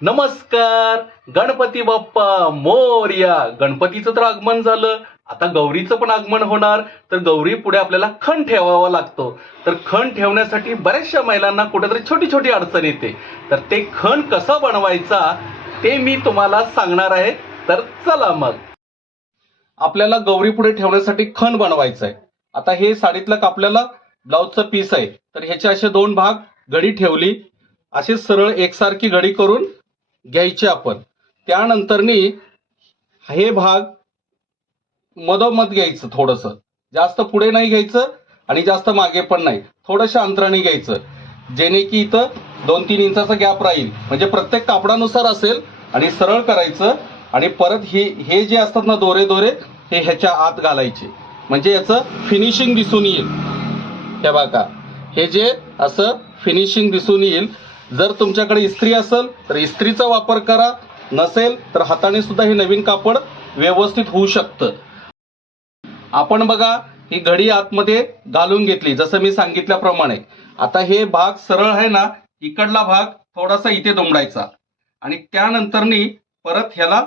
नमस्कार. गणपती बाप्पा मोरया. गणपतीचं तर आगमन झालं, आता गौरीचं पण आगमन होणार. तर गौरी पुढे आपल्याला खण ठेवावा लागतो. तर खण ठेवण्यासाठी बऱ्याचशा महिलांना कुठेतरी छोटी छोटी अडचण येते. तर ते खण कसा बनवायचा ते मी तुम्हाला सांगणार आहे. तर चला मग. आपल्याला गौरी पुढे ठेवण्यासाठी खण बनवायचं आहे. आता हे साडीतलं कापलेलं ब्लाउजचं पीस आहे. तर ह्याचे असे दोन भाग घडी ठेवली, अशी सरळ एकसारखी घडी करून घ्यायची आपण. त्यानंतरनी हे भाग मधोमध घ्यायचं, थोडंसं जास्त पुढे नाही घ्यायचं आणि जास्त मागे पण नाही, थोडंसं अंतराने घ्यायचं, जेणे की इथं 2-3 इंचाचा गॅप राहील. म्हणजे प्रत्येक कापडानुसार असेल आणि सरळ करायचं. आणि परत हे जे असतात ना दोरे दोरे, हे ह्याच्या आत घालायचे, म्हणजे याचं फिनिशिंग दिसून येईल. हे बघा, हे जे असं फिनिशिंग दिसून येईल. जर तुमच्याकडे इस्त्री असेल तर इस्त्रीचा वापर करा, नसेल तर हाताने सुद्धा हे नवीन कापड व्यवस्थित होऊ शकतं. आपण बघा ही घडी आतमध्ये घालून घेतली जसं मी सांगितल्याप्रमाणे. आता हे भाग सरळ आहे ना, इकडला भाग थोडासा इथे दुमडायचा आणि त्यानंतरनी परत ह्याला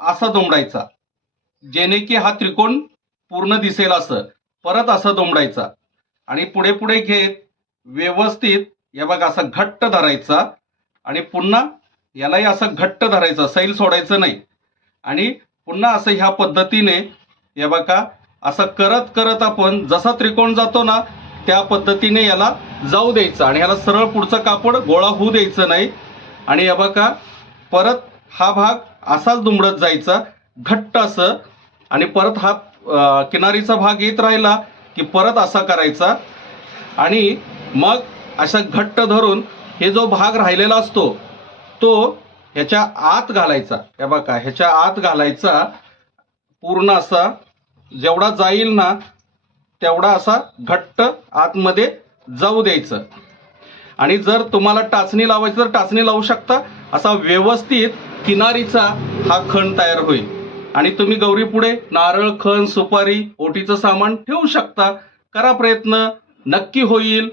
असा दुमडायचा, जेणे की हा त्रिकोण पूर्ण दिसेल. असं परत असं दुमडायचा आणि पुढे पुढे घेत व्यवस्थित या बघा असं घट्ट धरायचा आणि पुन्हा यालाही असं घट्ट धरायचं, सैल सोडायचं नाही. आणि पुन्हा असं ह्या पद्धतीने या बघा असं करत करत आपण जसा त्रिकोण जातो ना त्या पद्धतीने याला जाऊ द्यायचं आणि ह्याला सरळ पुढचं कापड गोळा होऊ द्यायचं नाही. आणि या बघा परत हा भाग असाच दुमडत जायचा घट्ट असं, आणि परत हा किनारीचा भाग येत राहिला की परत असा करायचा. आणि मग अशा घट्ट धरून हे जो भाग राहिलेला असतो तो ह्याच्या आत घालायचा. हे बघा ह्याच्या आत घालायचा, पूर्ण असा जेवढा जाईल ना तेवढा असा घट्ट आतमध्ये जाऊ द्यायचं. आणि जर तुम्हाला टाचणी लावायची तर टाचणी लावू शकता. असा व्यवस्थित किनारीचा हा खण तयार होईल आणि तुम्ही गौरी पुढे नारळ, खण, सुपारी, ओटीचं सामान ठेवू शकता. करा प्रयत्न, नक्की होईल.